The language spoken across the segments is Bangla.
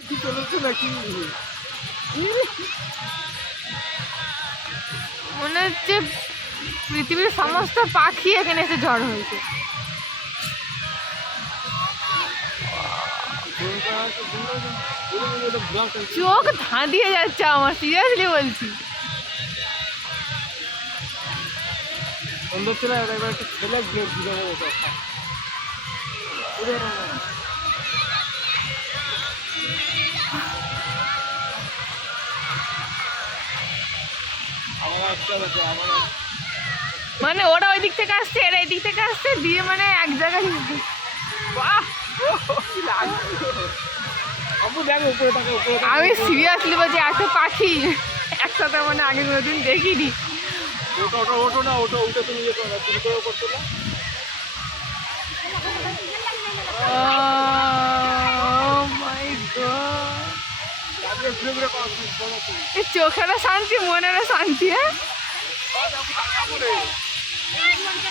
কি চলেছে নাকি? মনে হচ্ছে পৃথিবীর সমস্ত পাখি এখানে এসে ঝড় হয়েছে। চোখ ধাঁধিয়ে যাচ্ছে আমার সিরিয়াসলি বলছি। সুন্দর ছিল এবার একটা ছেলে গিয়ে দিতে মানে ওরা ওই দিক থেকে আসছে, এরা এই দিক থেকে আসছে, দিয়ে মানে এক জায়গায় আমি সিরিয়াসলি বলছি, এত পাখি, একসাথে মানে আগে কোনোদিন দেখিনি। ওটা ওটা ওটো না, ওটো ওটা তুমি ইয়ে করো করছ না চোখেরও শান্তি মনেরও শান্তি হ্যাঁ? কাপড়ে এখানটা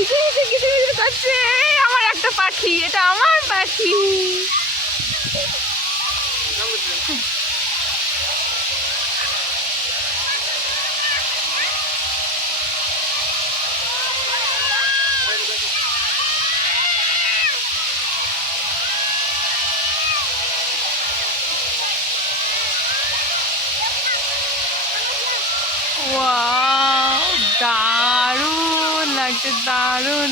কিছু কিছু করছে আমার একটা পাখি এটা আমার পাখি। দারুণ